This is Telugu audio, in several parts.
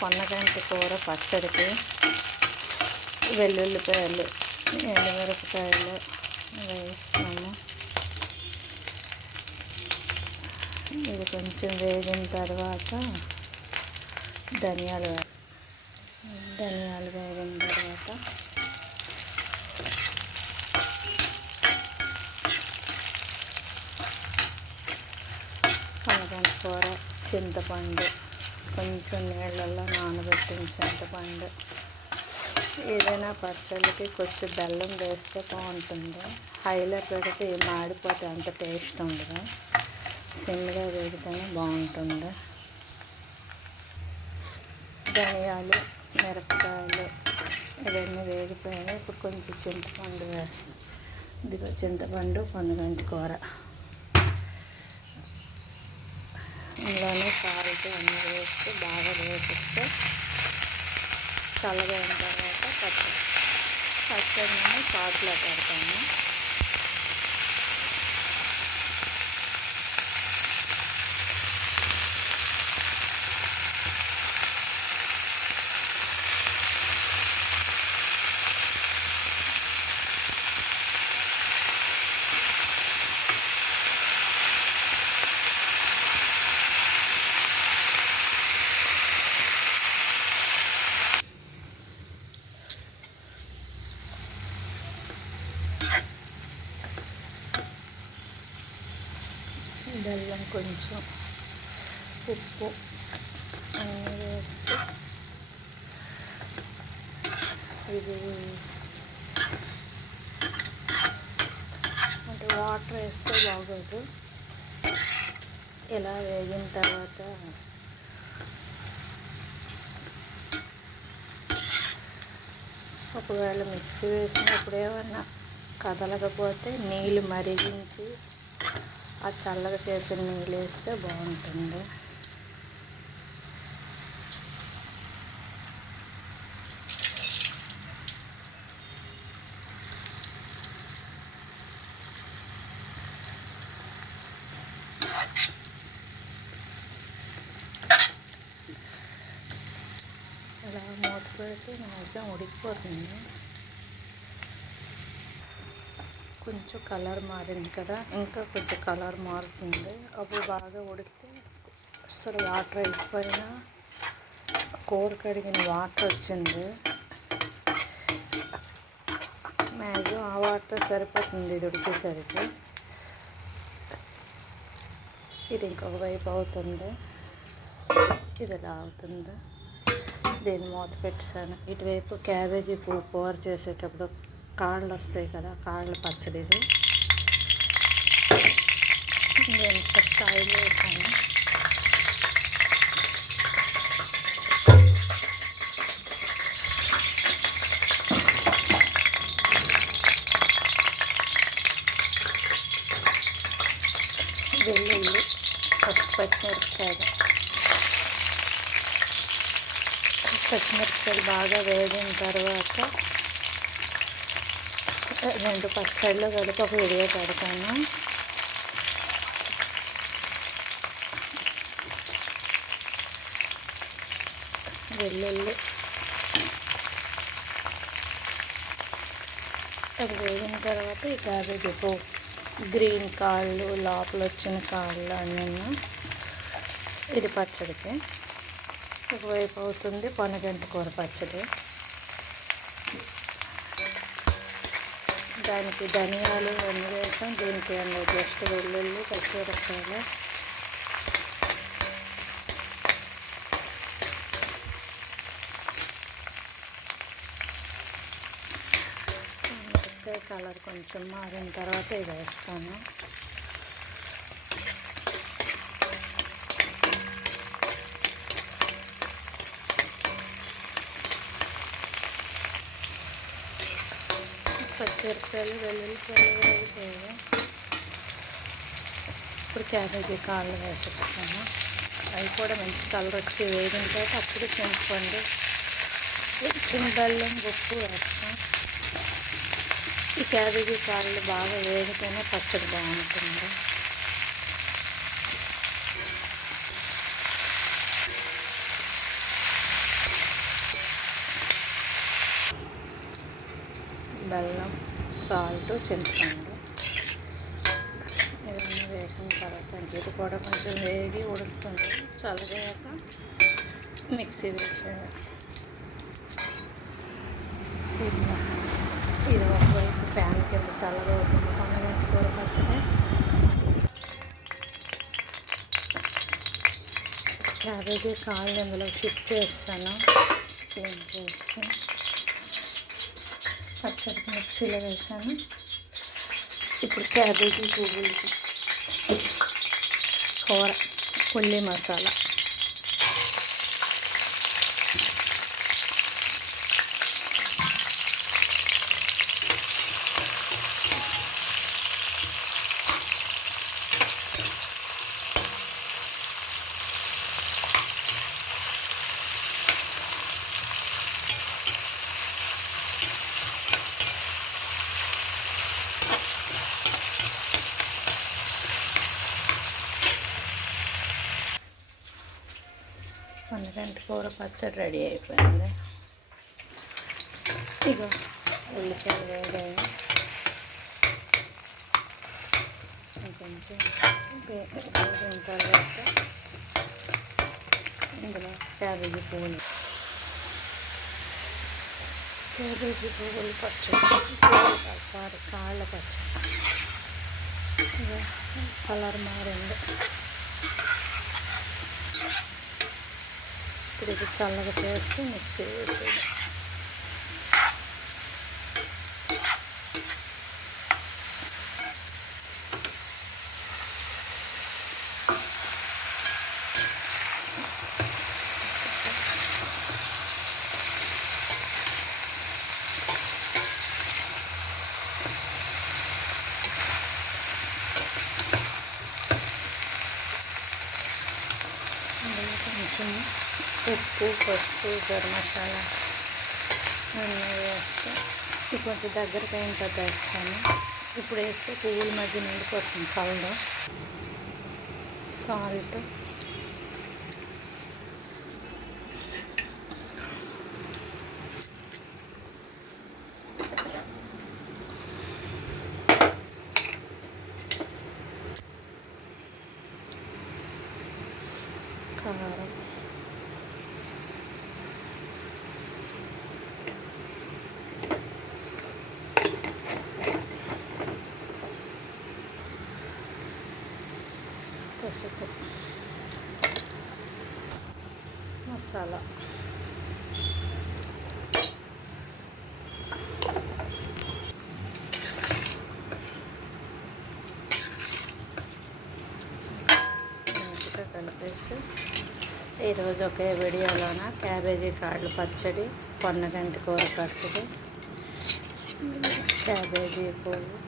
పొన్నగంటి కూర పచ్చడికి వెల్లుల్లిపాయలు, ఎండుమిరపకాయలు వేస్తాము. ఇది కొంచెం వేగిన తర్వాత ధనియాలు వేగిన తర్వాత పొన్నగంటి కూర, చింతపండు, కొంచెం నీళ్ళల్లో నానబెట్టిన చింతపండు. ఏదైనా పచ్చళ్ళకి కొంచెం బెల్లం వేస్తే బాగుంటుంది. హైలో పెడితే మాడిపోతే అంత టేస్ట్ ఉండదు. సిమ్లో వేగితేనే బాగుంటుంది. ధనియాలు, మిరపకాయలు ఇవన్నీ వేగిపోయాయి. ఇప్పుడు కొంచెం చింతపండు ఇదిగో చింతపండు, పొన్నగంటి కూర, ఇందులోనే సాల్ట్ అన్నీ వేసి బాగా వేపిస్తే చల్లగా అయిన తర్వాత పచ్చడిని పాట్లో పెడతాము. బెల్లం, కొంచెం ఉప్పు అన్నీ వేసి ఇది అంటే వాటర్ వేస్తే బాగోదు. ఇలా వేగిన తర్వాత ఒకవేళ మిక్సీ వేసినప్పుడు ఏమన్నా కదలకపోతే నీళ్ళు మరిగించి ఆ చల్లగా చేసిన నీళ్ళు వేస్తే బాగుంటుంది. ఇలా మూత పెడితే మాంసం ఉడికిపోతుంది. కొంచెం కలర్ మారింది కదా, ఇంకా కొంచెం కలర్ మారుతుంది. అప్పుడు బాగా ఉడికితే అసలు వాటర్ అయిపోయినా కూర కడిగిన వాటర్ వచ్చింది. మ్యాక్సిమం ఆ వాటర్ సరిపోతుంది ఇది ఉడికేసరికి. ఇది ఇంకొక వైపు అవుతుంది, ఇది ఇలా అవుతుంది. దీన్ని మూత పెట్టేసాను. ఇటువైపు క్యాబేజీ పువ్వు కూర చేసేటప్పుడు కాళ్ళు వస్తాయి కదా, కాళ్ళ పచ్చడిది. నేను ఫస్ట్ ఆయిల్ వేసాను. వెల్లుల్లి, పచ్చిమిరపకాయలు బాగా వేగిన తర్వాత 2 పచ్చళ్ళు కలిపి ఒక విడిగా పెడతాను. వెల్లుల్లి అది వేగిన తర్వాత ఈ క్యాబేజీ పువ్వు, గ్రీన్ కాళ్ళు, లోపల వచ్చిన కాళ్ళు అన్నీ ఇది పచ్చడికి. ఒకవైపు అవుతుంది పొన్నగంటి కూర పచ్చడి. దానికి ధనియాలు అన్నీ వేసాం. దీనికి జస్ట్ వెల్లుల్లి, పచ్చిమిరపకాయలు, కలర్ కొంచెం మారిన తర్వాత ఇది వేస్తాను. పచ్చిమిరపకాయలు, వెల్లుల్లిపాయలు వేగిపోయాయి. ఇప్పుడు క్యాబేజీ కాళ్ళు వేసేస్తాను. అవి కూడా మంచి కలర్ వచ్చి వేగిన తర్వాత అప్పుడు చింతపండు, బెల్లం, ఉప్పు వేస్తాం. ఈ క్యాబేజీ కాళ్ళు బాగా వేగితేనే పచ్చడి బాగుంటుంది. బెల్లం, సాల్ట్, చింతపండు ఇవన్నీ వేసిన తర్వాత ఇది కూడా కొంచెం వేగి ఉడుకుతుంది. చల్లగాక మిక్సీ వేసాడు. ఇది ఒకవైపు ఫ్యాన్ కింద చల్లగా అవుతుంది. పొన్నగంటి కూర పచ్చడి క్యాబేజీ కాళ్ళు ఇందులో షిఫ్ట్ చేస్తాను. క్లీన్ చేసి పచ్చడి మిక్సీలో వేసాను. ఇప్పుడు క్యాబేజీ పువ్వులకి కూర ఉల్లి మసాలా పొన్నగంటి కూర పచ్చడి రెడీ అయిపోయింది. ఇగో ఉల్లిపాయలు వేగాయి. కొంచెం వేగిన తర్వాత ఇందులో క్యాబేజీ పువ్వులు పచ్చడి, కాళ్ళ పచ్చడి. కలర్ మారింది. ఇప్పుడు ఇది చల్లగా చేసి మిక్సీ వేసేది. కొంచెం ఉప్పు, పసుపు, గరం మసాలా అన్నీ వేస్తే ఇది కొంచెం దగ్గరికి అయిన తర్వాత వేస్తాను. ఇప్పుడు వేస్తే పువ్వుల మధ్య నిండిపోతుంది కలర్. సాల్ట్, కారం, పసుపు, మసాలా, మంచిగా కలిపేసి ఈరోజు ఒకే వీడియోలోన క్యాబేజీ కాళ్ళ పచ్చడి, పొన్నగంటి కూర పచ్చడి, క్యాబేజీ పువ్వు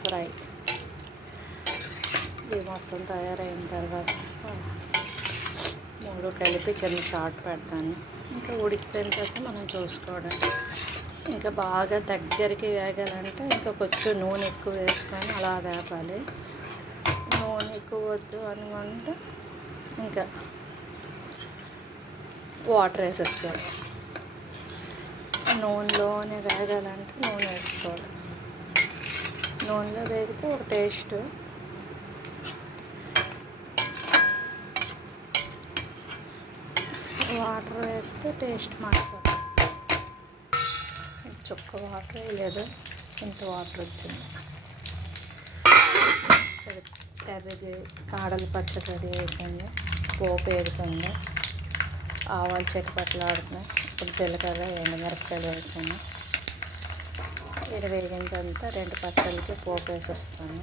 ఫ్రై ఇది మొత్తం తయారైన తర్వాత 3 కలిపి చిన్న షార్ట్ పెడతాను. ఇంకా ఉడికిపోయిన తర్వాత మనం చూసుకోవడం. ఇంకా బాగా దగ్గరికి వేగాలంటే ఇంకా కొంచెం నూనె ఎక్కువ వేసుకొని అలా వేపాలి. నూనె ఎక్కువ వద్దు అనుకుంటే ఇంకా వాటర్ వేసేసుకోవాలి. నూనెలోనే వేగాలంటే నూనె వేసుకోవాలి. నూనెలో వేగితే ఒక టేస్ట్. వాటర్ వేస్తే టేస్ట్ మారిపోతుంది. చుక్క వాటర్ వేయలేదు, ఇంత వాటర్ వచ్చింది. సరే, క్యాబేజీ కాడలు పచ్చడి రెడీ అయిపోయింది. పోపు వేగుతుంది. ఆవాలు చెట్టుపట్లాడుతున్నాయి. ఇప్పుడు జీలకర్ర, ఎండుమిరపకాయలు వేసాను. ఇది వేగిన తర్వాత 2 పచ్చళ్ళకి పోపు వేసేస్తాను.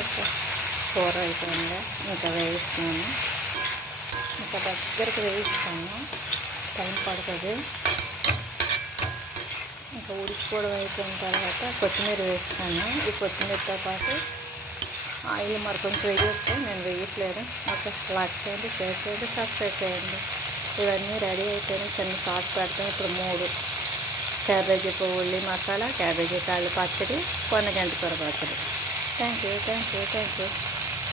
ఓకే, కూర అయిపోయింది. ఇంకా వేయిస్తున్నాను. ఇంకా దగ్గరికి వేయిస్తాను, టైం పడుతుంది. ఇంకా ఉడికిపోవడం అయిపోయిన తర్వాత కొత్తిమీర వేస్తాను. ఈ కొత్తిమీరతో పాటు ఆయిల్ మరి కొంచెం వేయచ్చు, నేను వేయట్లేదు. ఓకే, లైక్ చేయండి, షేర్ చేయండి, సబ్స్క్రైబ్ చేయండి. ఇవన్నీ రెడీ అయిపోయినాయి. చిన్న సాస్ పెడతాను. ఇప్పుడు 3 క్యాబేజీ పువ్వుల్లి మసాలా, క్యాబేజీ కాళ్ళు పచ్చడి, పొన్నగంటి కూర పచ్చడి. Thank you.